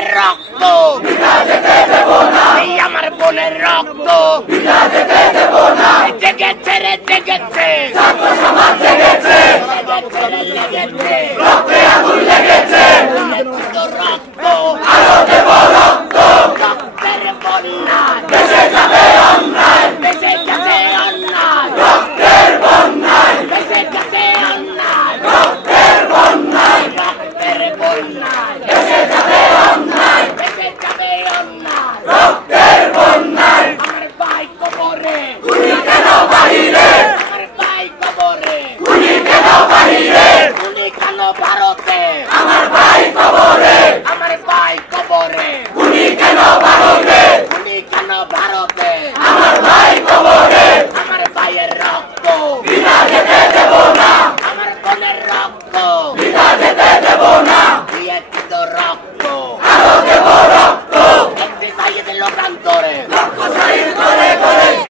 ভাইয়ের রক্ত এই আমার বোনের রক্ত জেগেছে রে জেগেছে রক্তে আগুন লেগেছে রক্ত আরো দেব রক্ত রক্তের বন্যা বেঁচে যাবে অন্যায় বেঁচে গেছে অন্যায় রক্তের বন্যায় বেঁচে গেছে অন্যায় রক্তের বন্যায় রক্তের বন্যায় বেঁচে যাবে অন্যায় বেঁচে যাবে অন্যায় রক্তের বন্যায় আমার ভাই কবরে খুনি কেন বাহিরে আমার ভাই কবরে খুনি কেন বাহিরে খুনি কেন ভারতে আমার ভাই কবরে আমার ভাই কবরে খুনি কেন ভারতে খুনি কেন ভারতে আমার ভাই কবরে আমার ভাইয়ের রক্ত বিনা যেতে দেব না আমার বোনের রক্ত বিনা যেতে দেব না